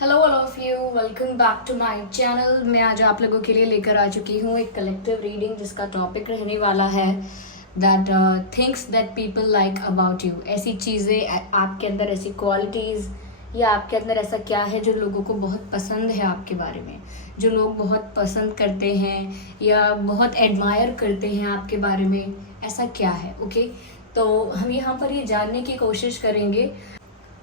Hello all of you, welcome back to my channel. मैं आज आप लोगों के लिए लेकर आ चुकी हूँ एक कलेक्टिव रीडिंग जिसका टॉपिक रहने वाला है that things that people like about you. ऐसी चीज़ें आपके अंदर, ऐसी क्वालिटीज़ या आपके अंदर ऐसा क्या है जो लोगों को बहुत पसंद है आपके बारे में, जो लोग बहुत पसंद करते हैं या बहुत एडमायर करते हैं आपके बारे में, ऐसा क्या है। ओके, तो हम यहाँ पर ये जानने की कोशिश करेंगे।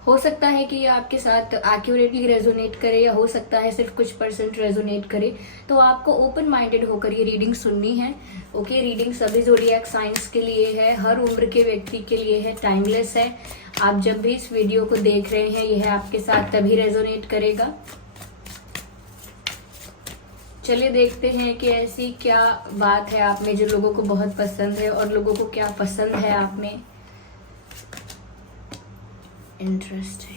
हो सकता है कि ये आपके साथ एक्यूरेटली रेजोनेट करे या हो सकता है सिर्फ कुछ परसेंट रेजोनेट करे, तो आपको ओपन माइंडेड होकर ये रीडिंग सुननी है। ओके, रीडिंग सभी ज़ोडिएक साइंस के लिए है, हर उम्र के व्यक्ति के लिए है, टाइमलेस है। आप जब भी इस वीडियो को देख रहे हैं यह आपके साथ तभी रेजोनेट करेगा। चलिए देखते हैं कि ऐसी क्या बात है आप में जो लोगों को बहुत पसंद है और लोगों को क्या पसंद है आप में। Interesting.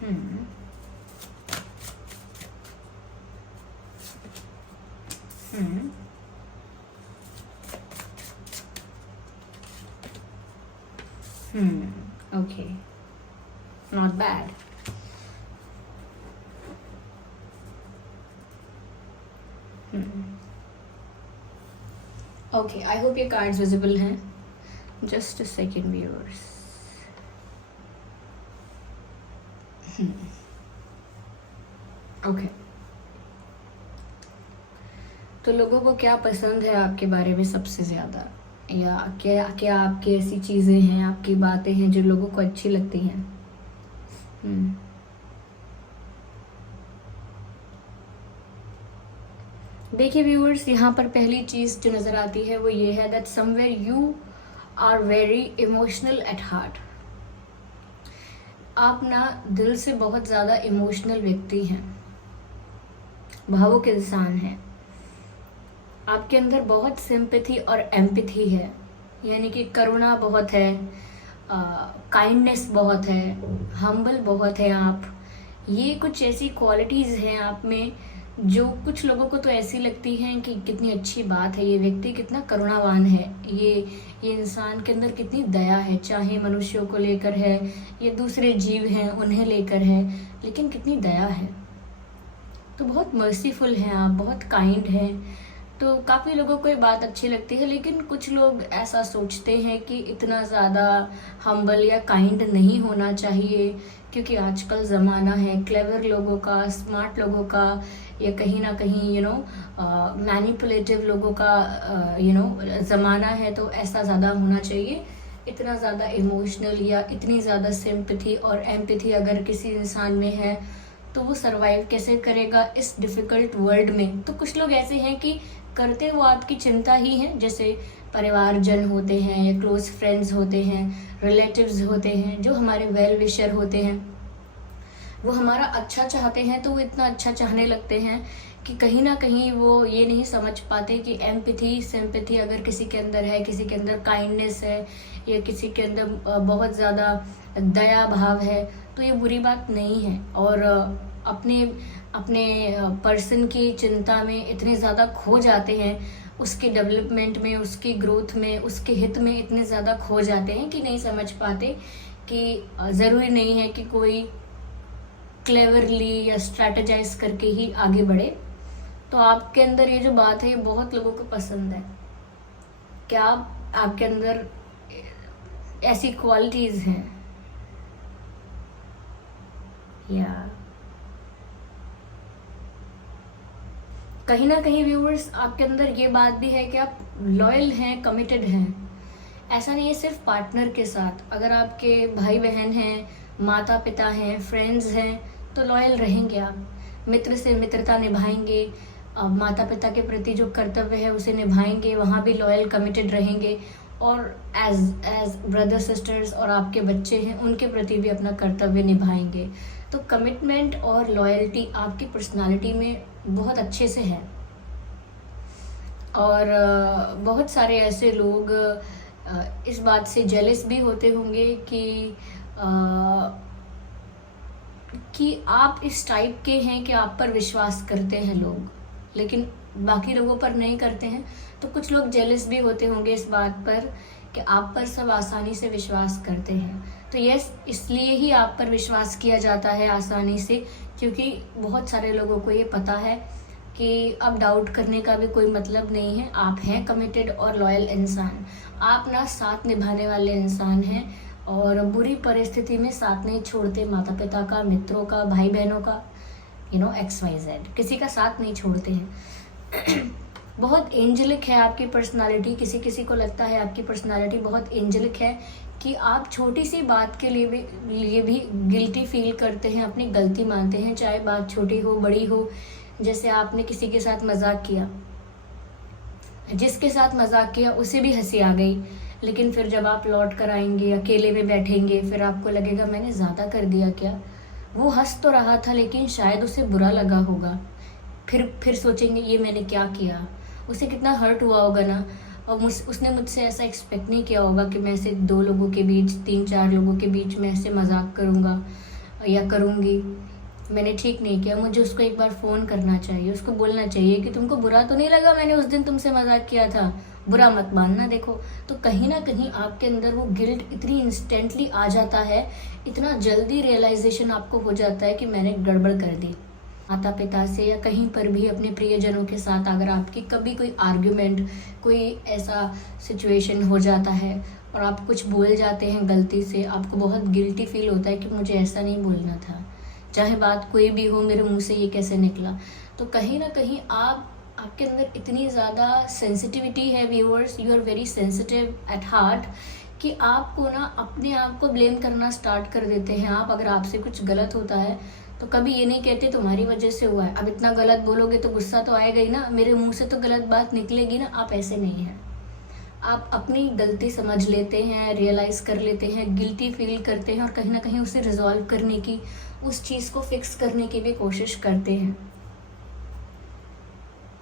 Hmm hmm okay, not bad. Okay, I hope ये कार्ड्स विजिबल हैं। Just a second viewers. Okay, तो लोगों को क्या पसंद है आपके बारे में सबसे ज़्यादा, या क्या क्या आपकी ऐसी चीज़ें हैं, आपकी बातें हैं जो लोगों को अच्छी लगती हैं। देखिए व्यूअर्स, यहाँ पर पहली चीज़ जो नज़र आती है वो ये है that somewhere you are very emotional at heart. आप ना दिल से बहुत ज़्यादा इमोशनल व्यक्ति हैं, भावुक इंसान हैं। आपके अंदर बहुत सिंपैथी और एम्पैथी है, यानी कि करुणा बहुत है, काइंडनेस बहुत है, हम्बल बहुत है आप। ये कुछ ऐसी क्वालिटीज़ हैं आप में जो कुछ लोगों को तो ऐसी लगती हैं कि कितनी अच्छी बात है, ये व्यक्ति कितना करुणावान है, ये इंसान के अंदर कितनी दया है, चाहे मनुष्यों को लेकर है या दूसरे जीव हैं उन्हें लेकर है, लेकिन कितनी दया है। तो बहुत मर्सीफुल हैं आप, बहुत काइंड हैं। तो काफ़ी लोगों को ये बात अच्छी लगती है, लेकिन कुछ लोग ऐसा सोचते हैं कि इतना ज़्यादा हम्बल या काइंड नहीं होना चाहिए, क्योंकि आजकल ज़माना है क्लेवर लोगों का, स्मार्ट लोगों का, या कहीं ना कहीं मैनिपुलेटिव लोगों का ज़माना है। तो ऐसा ज़्यादा होना चाहिए। इतना ज़्यादा इमोशनल या इतनी ज़्यादा सिंपैथी और एम्पैथी अगर किसी इंसान में है तो वो सरवाइव कैसे करेगा इस डिफ़िकल्ट वर्ल्ड में। तो कुछ लोग ऐसे हैं कि करते वो आपकी चिंता ही हैं, जैसे परिवारजन होते हैं या क्लोज फ्रेंड्स होते हैं, रिलेटिव्स होते हैं, जो हमारे वेल विशर होते हैं, वो हमारा अच्छा चाहते हैं। तो वो इतना अच्छा चाहने लगते हैं कि कहीं ना कहीं वो ये नहीं समझ पाते कि एम्पैथी सिंपैथी अगर किसी के अंदर है, किसी के अंदर काइंडनेस है या किसी के अंदर बहुत ज़्यादा दया भाव है, तो ये बुरी बात नहीं है। और अपने अपने पर्सन की चिंता में इतने ज़्यादा खो जाते हैं, उसके डेवलपमेंट में, उसकी ग्रोथ में, उसके हित में इतने ज़्यादा खो जाते हैं कि नहीं समझ पाते कि ज़रूरी नहीं है कि कोई क्लेवरली या स्ट्रैटेजाइज करके ही आगे बढ़े। तो आपके अंदर ये जो बात है ये बहुत लोगों को पसंद है। क्या आपके अंदर ऐसी क्वालिटीज़ हैं? या कहीं ना कहीं व्यूअर्स आपके अंदर ये बात भी है कि आप लॉयल हैं, कमिटेड हैं। ऐसा नहीं है सिर्फ पार्टनर के साथ, अगर आपके भाई बहन हैं, माता पिता हैं, फ्रेंड्स हैं, तो लॉयल रहेंगे आप। मित्र से मित्रता निभाएंगे, माता पिता के प्रति जो कर्तव्य है उसे निभाएंगे, वहाँ भी लॉयल कमिटेड रहेंगे। और एज ब्रदर सिस्टर्स और आपके बच्चे हैं उनके प्रति भी अपना कर्तव्य निभाएंगे। तो कमिटमेंट और लॉयल्टी आपकी पर्सनालिटी में बहुत अच्छे से है। और बहुत सारे ऐसे लोग इस बात से जेलस भी होते होंगे कि आप इस टाइप के हैं कि आप पर विश्वास करते हैं लोग, लेकिन बाकी लोगों पर नहीं करते हैं। तो कुछ लोग जेलस भी होते होंगे इस बात पर कि आप पर सब आसानी से विश्वास करते हैं। तो यस, इसलिए ही आप पर विश्वास किया जाता है आसानी से, क्योंकि बहुत सारे लोगों को ये पता है कि अब डाउट करने का भी कोई मतलब नहीं है। आप हैं कमिटेड और लॉयल इंसान, आप ना साथ निभाने वाले इंसान हैं, और बुरी परिस्थिति में साथ नहीं छोड़ते माता पिता का, मित्रों का, भाई बहनों का, XYZ, किसी का साथ नहीं छोड़ते हैं। बहुत एंजेलिक है आपकी पर्सनालिटी। किसी किसी को लगता है आपकी पर्सनालिटी बहुत एंजेलिक है कि आप छोटी सी बात के लिए भी गिल्टी फील करते हैं, अपनी गलती मानते हैं, चाहे बात छोटी हो बड़ी हो। जैसे आपने किसी के साथ मजाक किया, जिसके साथ मजाक किया उसे भी हंसी आ गई, लेकिन फिर जब आप लौट कर आएंगे, अकेले में बैठेंगे, फिर आपको लगेगा मैंने ज़्यादा कर दिया क्या। वो हंस तो रहा था लेकिन शायद उसे बुरा लगा होगा। फिर सोचेंगे ये मैंने क्या किया, उसे कितना हर्ट हुआ होगा ना, और उसने मुझसे ऐसा एक्सपेक्ट नहीं किया होगा कि मैं ऐसे 2 लोगों के बीच, 3-4 लोगों के बीच में ऐसे मजाक करूँगा या करूँगी। मैंने ठीक नहीं किया। मुझे उसको एक बार फ़ोन करना चाहिए, उसको बोलना चाहिए कि तुमको बुरा तो नहीं लगा मैंने उस दिन तुमसे मजाक किया था, बुरा मत मानना। देखो, तो कहीं ना कहीं आपके अंदर वो गिल्ट इतनी इंस्टेंटली आ जाता है, इतना जल्दी रियलाइजेशन आपको हो जाता है कि मैंने गड़बड़ कर दी। माता पिता से या कहीं पर भी अपने प्रियजनों के साथ अगर आपकी कभी कोई आर्ग्यूमेंट, कोई ऐसा सिचुएशन हो जाता है और आप कुछ बोल जाते हैं गलती से, आपको बहुत गिल्टी फील होता है कि मुझे ऐसा नहीं बोलना था, चाहे बात कोई भी हो, मेरे मुंह से ये कैसे निकला। तो कहीं ना कहीं आपके अंदर इतनी ज़्यादा सेंसिटिविटी है viewers, you are very sensitive at heart, कि आपको ना अपने आप को ब्लेम करना स्टार्ट कर देते हैं। आप अगर आपसे कुछ गलत होता है तो कभी ये नहीं कहते तुम्हारी वजह से हुआ है, अब इतना गलत बोलोगे तो गुस्सा तो आएगा ही ना, मेरे मुंह से तो गलत बात निकलेगी ना। आप ऐसे नहीं हैं, आप अपनी गलती समझ लेते हैं, रियलाइज़ कर लेते हैं, गिल्टी फील करते हैं और कहीं ना कहीं उसे रिजॉल्व करने की, उस चीज़ को फिक्स करने की भी कोशिश करते हैं,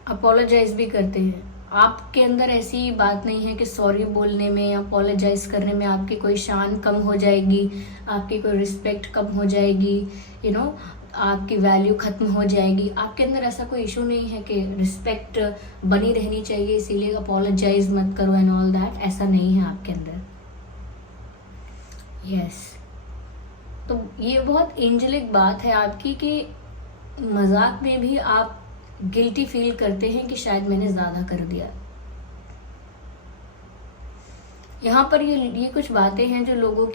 अपोलोजाइज भी करते हैं। आपके अंदर ऐसी बात नहीं है कि सॉरी बोलने में या अपोलोजाइज करने में आपकी कोई शान कम हो जाएगी, आपकी कोई रिस्पेक्ट कम हो जाएगी, आपकी वैल्यू खत्म हो जाएगी। आपके अंदर ऐसा कोई इशू नहीं है कि रिस्पेक्ट बनी रहनी चाहिए इसीलिए अपोलोजाइज मत करो एंड ऑल दैट, ऐसा नहीं है आपके अंदर। यस, तो ये बहुत एंजेलिक बात है आपकी कि मजाक में भी आप गिल्टी फील करते हैं कि शायद मैंने ज़्यादा कर दिया। यहाँ पर ये कुछ बातें हैं जो लोगों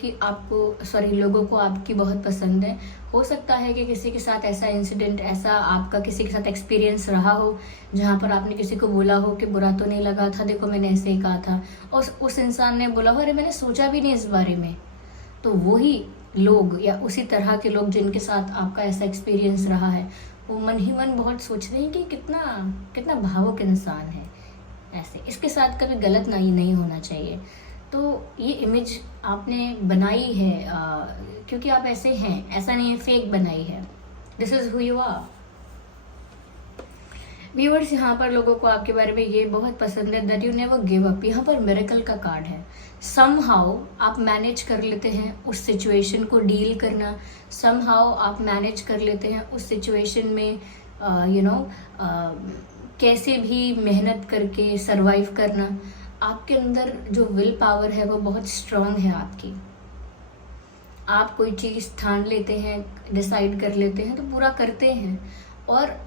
को आपकी बहुत पसंद है। हो सकता है कि किसी के साथ ऐसा इंसिडेंट, ऐसा आपका किसी के साथ एक्सपीरियंस रहा हो जहाँ पर आपने किसी को बोला हो कि बुरा तो नहीं लगा था, देखो मैंने ऐसे ही कहा था, और उस इंसान ने बोला हो अरे मैंने सोचा भी नहीं इस बारे में। तो वही लोग या उसी तरह के लोग जिनके साथ आपका ऐसा एक्सपीरियंस रहा है, वो मन ही मन बहुत सोचते हैं कि कितना भावुक इंसान है, ऐसे इसके साथ कभी गलत नहीं होना चाहिए। तो ये इमेज आपने बनाई है क्योंकि आप ऐसे हैं, ऐसा नहीं है फेक बनाई है। This is who you are. Viewers, यहाँ पर लोगों को आपके बारे में ये बहुत पसंद है that you never give up. यहाँ पर मिरेकल का कार्ड है। समहाउ आप मैनेज कर लेते हैं उस सिचुएशन को डील करना, समहाउ आप मैनेज कर लेते हैं उस सिचुएशन में कैसे भी मेहनत करके सरवाइव करना। आपके अंदर जो विल पावर है वो बहुत स्ट्रांग है आपकी। आप कोई चीज़ ठान लेते हैं, डिसाइड कर लेते हैं तो पूरा करते हैं, और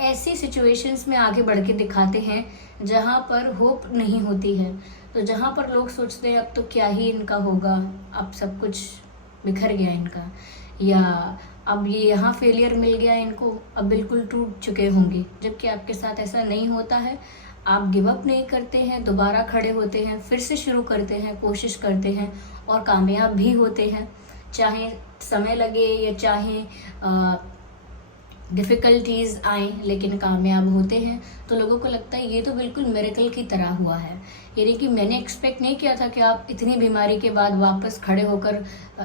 ऐसी सिचुएशंस में आगे बढ़ के दिखाते हैं जहाँ पर होप नहीं होती है। तो जहाँ पर लोग सोचते हैं अब तो क्या ही इनका होगा, अब सब कुछ बिखर गया इनका, या अब ये यहाँ फेलियर मिल गया इनको, अब बिल्कुल टूट चुके होंगे, जबकि आपके साथ ऐसा नहीं होता है। आप गिव अप नहीं करते हैं, दोबारा खड़े होते हैं, फिर से शुरू करते हैं, कोशिश करते हैं और कामयाब भी होते हैं, चाहे समय लगे या चाहे डिफ़िकल्टीज़ आए, लेकिन कामयाब होते हैं। तो लोगों को लगता है ये तो बिल्कुल मिरेकल की तरह हुआ है, यानी कि मैंने एक्सपेक्ट नहीं किया था कि आप इतनी बीमारी के बाद वापस खड़े होकर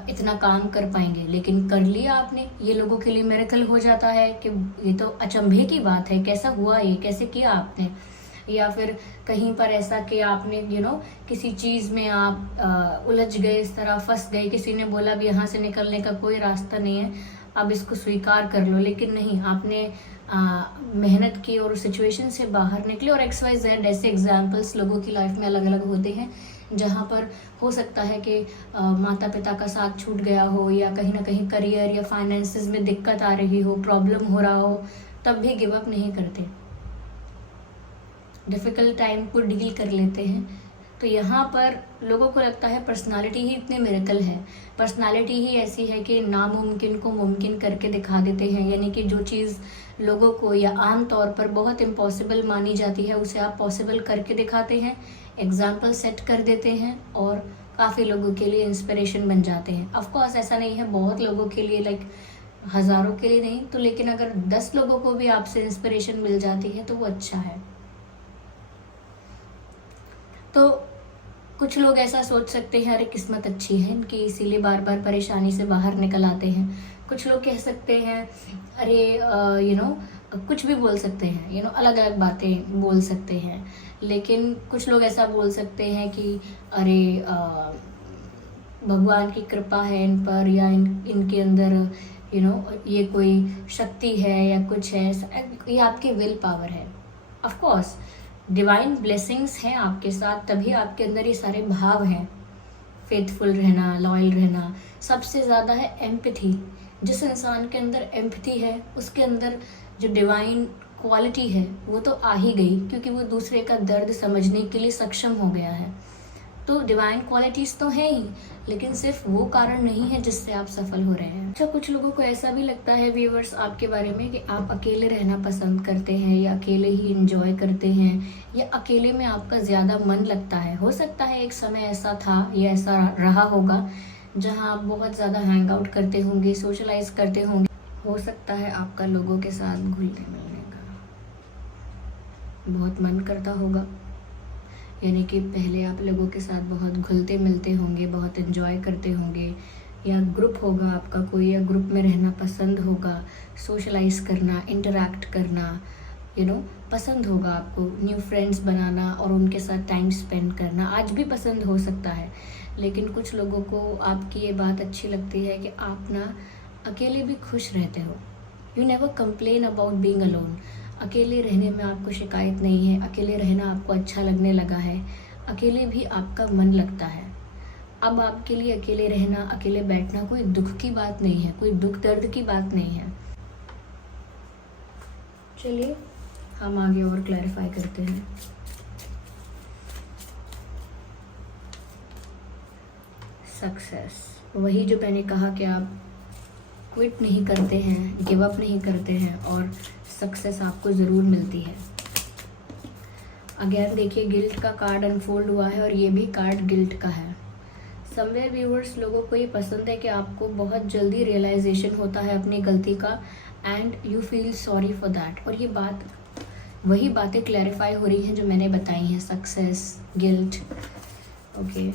इतना काम कर पाएंगे, लेकिन कर लिया आपने। ये लोगों के लिए मिरेकल हो जाता है कि ये तो अचंभे की बात है, कैसा हुआ, ये कैसे किया आपने। या फिर कहीं पर ऐसा कि आपने किसी चीज़ में आप उलझ गए, इस तरह फंस गए, किसी ने बोला अब यहाँ से निकलने का कोई रास्ता नहीं है, अब इसको स्वीकार कर लो, लेकिन नहीं, आपने मेहनत की और सिचुएशन से बाहर निकले। और XYZ ऐसे एग्जाम्पल्स लोगों की लाइफ में अलग अलग होते हैं, जहाँ पर हो सकता है कि माता पिता का साथ छूट गया हो, या कहीं ना कहीं करियर या फाइनेंसेस में दिक्कत आ रही हो, प्रॉब्लम हो रहा हो, तब भी गिव अप नहीं करते, डिफ़िकल्ट टाइम को डील कर लेते हैं। तो यहाँ पर लोगों को लगता है पर्सनालिटी ही इतने मिरेकल है, पर्सनालिटी ही ऐसी है कि नामुमकिन को मुमकिन करके दिखा देते हैं। यानी कि जो चीज़ लोगों को या आम तौर पर बहुत इम्पॉसिबल मानी जाती है, उसे आप पॉसिबल करके दिखाते हैं, एग्जाम्पल सेट कर देते हैं और काफ़ी लोगों के लिए इंस्पिरेशन बन जाते हैं। ऑफकोर्स ऐसा नहीं है बहुत लोगों के लिए, लाइक हज़ारों के लिए नहीं तो, लेकिन अगर 10 लोगों को भी आपसे इंस्पिरेशन मिल जाती है तो वो अच्छा है। तो कुछ लोग ऐसा सोच सकते हैं अरे किस्मत अच्छी है इनकी, इसीलिए बार बार परेशानी से बाहर निकल आते हैं। कुछ लोग कह सकते हैं अरे कुछ भी बोल सकते हैं, अलग अलग बातें बोल सकते हैं। लेकिन कुछ लोग ऐसा बोल सकते हैं कि अरे भगवान की कृपा है इन पर, या इनके अंदर ये कोई शक्ति है या कुछ है, ये आपकी विल पावर है। ऑफ कोर्स डिवाइन ब्लेसिंग्स हैं आपके साथ, तभी आपके अंदर ये सारे भाव हैं। फेथफुल रहना, लॉयल रहना, सबसे ज़्यादा है एम्पैथी। जिस इंसान के अंदर एम्पैथी है उसके अंदर जो डिवाइन क्वालिटी है वो तो आ ही गई, क्योंकि वो दूसरे का दर्द समझने के लिए सक्षम हो गया है। तो डिवाइन क्वालिटीज़ तो हैं ही, लेकिन सिर्फ वो कारण नहीं है जिससे आप सफल हो रहे हैं। अच्छा, कुछ लोगों को ऐसा भी लगता है व्यूअर्स आपके बारे में कि आप अकेले रहना पसंद करते हैं, या अकेले ही इंजॉय करते हैं, या अकेले में आपका ज़्यादा मन लगता है। हो सकता है एक समय ऐसा था या ऐसा रहा होगा जहाँ आप बहुत ज़्यादा हैंग आउट करते होंगे, सोशलाइज करते होंगे। हो सकता है आपका लोगों के साथ घुलने मिलने का बहुत मन करता होगा, यानी कि पहले आप लोगों के साथ बहुत घुलते मिलते होंगे, बहुत एंजॉय करते होंगे, या ग्रुप होगा आपका कोई, या ग्रुप में रहना पसंद होगा, सोशलाइज करना, इंटरैक्ट करना पसंद होगा आपको, न्यू फ्रेंड्स बनाना और उनके साथ टाइम स्पेंड करना आज भी पसंद हो सकता है। लेकिन कुछ लोगों को आपकी ये बात अच्छी लगती है कि आप ना अकेले भी खुश रहते हो। You never complain about being alone. अकेले रहने में आपको शिकायत नहीं है, अकेले रहना आपको अच्छा लगने लगा है, अकेले भी आपका मन लगता है। अब आपके लिए अकेले रहना, अकेले बैठना कोई दुख की बात नहीं है, कोई दुख दर्द की बात नहीं है। चलिए हम आगे और क्लैरिफाई करते हैं। सक्सेस, वही जो मैंने कहा कि आप क्विट नहीं करते हैं, गिव अप नहीं करते हैं, और सक्सेस आपको ज़रूर मिलती है। अगेन देखिए गिल्ट का कार्ड अनफोल्ड हुआ है, और ये भी कार्ड गिल्ट का है। समवेयर व्यूअर्स, लोगों को ये पसंद है कि आपको बहुत जल्दी रियलाइजेशन होता है अपनी गलती का, and you feel sorry for that. और ये वही बातें क्लैरिफाई हो रही हैं जो मैंने बताई हैं, सक्सेस, गिल्ट। ओके,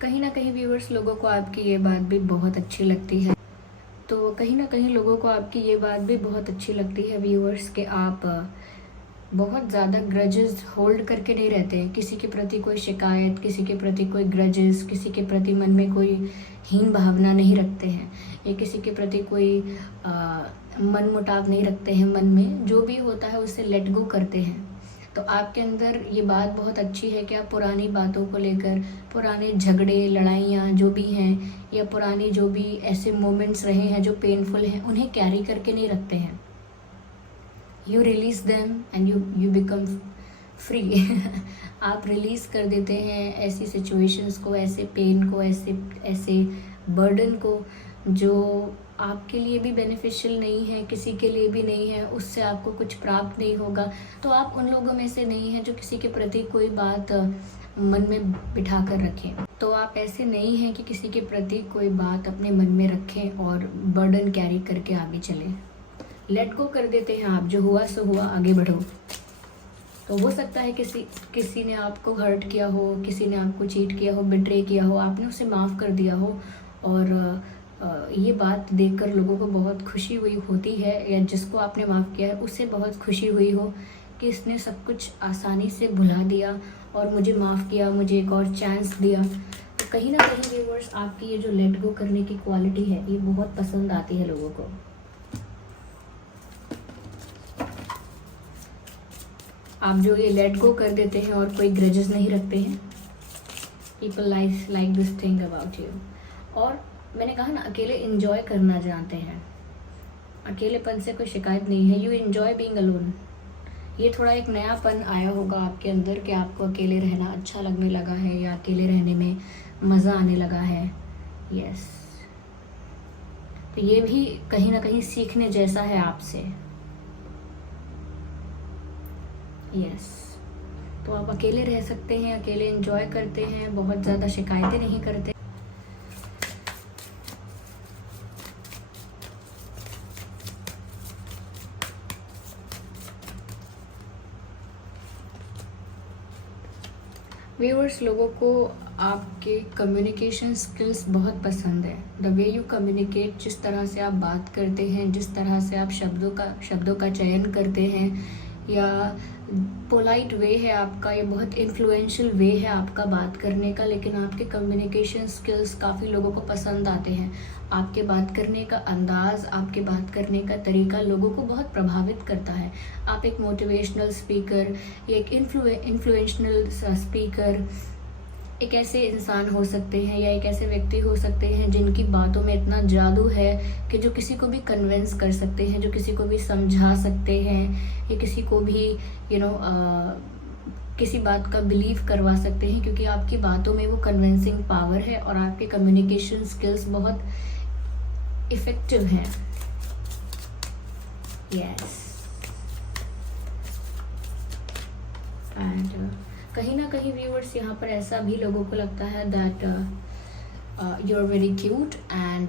कहीं ना कहीं व्यूअर्स लोगों को आपकी ये बात भी बहुत अच्छी लगती है। तो कहीं ना कहीं लोगों को आपकी ये बात भी बहुत अच्छी लगती है व्यूअर्स कि आप बहुत ज़्यादा ग्रजेस होल्ड करके नहीं रहते हैं, किसी के प्रति कोई शिकायत, किसी के प्रति कोई ग्रजेस, किसी के प्रति मन में कोई हीन भावना नहीं रखते हैं, या किसी के प्रति कोई मन मुटाव नहीं रखते हैं। मन में जो भी होता है उससे लेट गो करते हैं। तो आपके अंदर ये बात बहुत अच्छी है कि आप पुरानी बातों को लेकर, पुराने झगड़े, लड़ाइयाँ जो भी हैं, या पुरानी जो भी ऐसे मोमेंट्स रहे हैं जो पेनफुल हैं, उन्हें कैरी करके नहीं रखते हैं। You release them and you become free. आप रिलीज़ कर देते हैं ऐसी सिचुएशंस को, ऐसे पेन को, ऐसे बर्डन को जो आपके लिए भी बेनिफिशियल नहीं है, किसी के लिए भी नहीं है, उससे आपको कुछ प्राप्त नहीं होगा। तो आप उन लोगों में से नहीं हैं जो किसी के प्रति कोई बात मन में बिठा कर रखें। तो आप ऐसे नहीं हैं कि किसी के प्रति कोई बात अपने मन में रखें और बर्डन कैरी करके आगे चलें। लेट गो कर देते हैं आप, जो हुआ सो हुआ, आगे बढ़ो। तो हो सकता है किसी ने आपको हर्ट किया हो, किसी ने आपको चीट किया हो, बिट्रे किया हो, आपने उसे माफ़ कर दिया हो, और ये बात देखकर लोगों को बहुत खुशी हुई होती है, या जिसको आपने माफ़ किया है उससे बहुत खुशी हुई हो कि इसने सब कुछ आसानी से भुला दिया और मुझे माफ़ किया, मुझे एक और चांस दिया। तो कहीं ना कहीं व्यूअर्स आपकी ये जो लेट गो करने की क्वालिटी है ये बहुत पसंद आती है लोगों को। आप जो ये लेट गो कर देते हैं और कोई ग्रजेस नहीं रखते हैं, people like this thing about you. और मैंने कहा ना, अकेले इंजॉय करना जानते हैं, अकेलेपन से कोई शिकायत नहीं है। You enjoy being alone. ये थोड़ा एक नयापन आया होगा आपके अंदर कि आपको अकेले रहना अच्छा लगने लगा है या अकेले रहने में मज़ा आने लगा है। यस, तो ये भी कहीं ना कहीं सीखने जैसा है आपसे। यस, तो आप अकेले रह सकते हैं, अकेले एंजॉय करते हैं, बहुत ज़्यादा शिकायतें नहीं करते। व्यूअर्स, लोगों को आपके कम्युनिकेशन स्किल्स बहुत पसंद है। द वे यू कम्युनिकेट, जिस तरह से आप बात करते हैं, जिस तरह से आप शब्दों का चयन करते हैं, या पोलाइट वे है आपका, ये बहुत इन्फ्लुएंशियल वे है आपका बात करने का, लेकिन आपके कम्युनिकेशन स्किल्स काफ़ी लोगों को पसंद आते हैं। आपके बात करने का अंदाज़, आपके बात करने का तरीका लोगों को बहुत प्रभावित करता है। आप एक मोटिवेशनल स्पीकर, एक इन्फ्लुएंशनल स्पीकर, एक ऐसे इंसान हो सकते हैं या एक ऐसे व्यक्ति हो सकते हैं जिनकी बातों में इतना जादू है कि जो किसी को भी कन्विंस कर सकते हैं, जो किसी को भी समझा सकते हैं, या किसी को भी किसी बात का बिलीव करवा सकते हैं, क्योंकि आपकी बातों में वो कन्विंसिंग पावर है और आपके कम्युनिकेशन स्किल्स बहुत इफ़ेक्टिव हैं। यस, एंड कहीं ना कहीं व्यूअर्स यहाँ पर ऐसा भी लोगों को लगता है that you are very cute and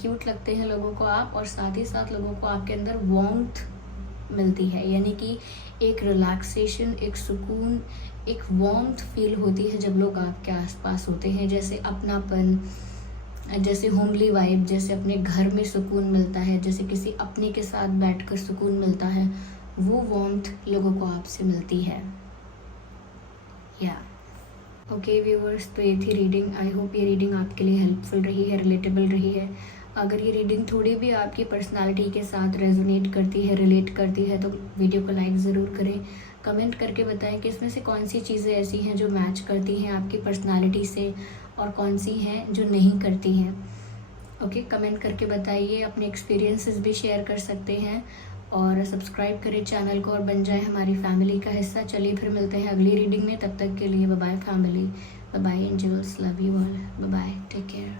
cute लगते हैं लोगों को आप, और साथ ही साथ लोगों को आपके अंदर वार्मथ मिलती है, यानी कि एक रिलैक्सेशन, एक सुकून, एक वार्मथ फील होती है जब लोग आपके आसपास होते हैं। जैसे अपनापन, जैसे होमली वाइब, जैसे अपने घर में सुकून मिलता है, जैसे किसी अपने के साथ बैठकर सुकून मिलता है, वो वार्मथ लोगों को आपसे मिलती है। या ओके व्यूअर्स, तो ये थी रीडिंग। आई होप ये रीडिंग आपके लिए हेल्पफुल रही है, रिलेटेबल रही है। अगर ये रीडिंग थोड़ी भी आपकी पर्सनालिटी के साथ रेजोनेट करती है, रिलेट करती है, तो वीडियो को लाइक ज़रूर करें। कमेंट करके बताएं कि इसमें से कौन सी चीज़ें ऐसी हैं जो मैच करती हैं आपकी पर्सनालिटी से और कौन सी हैं जो नहीं करती हैं। ओके, कमेंट करके बताइए, अपने एक्सपीरियंसेस भी शेयर कर सकते हैं, और सब्सक्राइब करें चैनल को और बन जाए हमारी फैमिली का हिस्सा। चलिए फिर मिलते हैं अगली रीडिंग में, तब तक के लिए bye bye family, bye bye angels, love you all, bye bye, take care.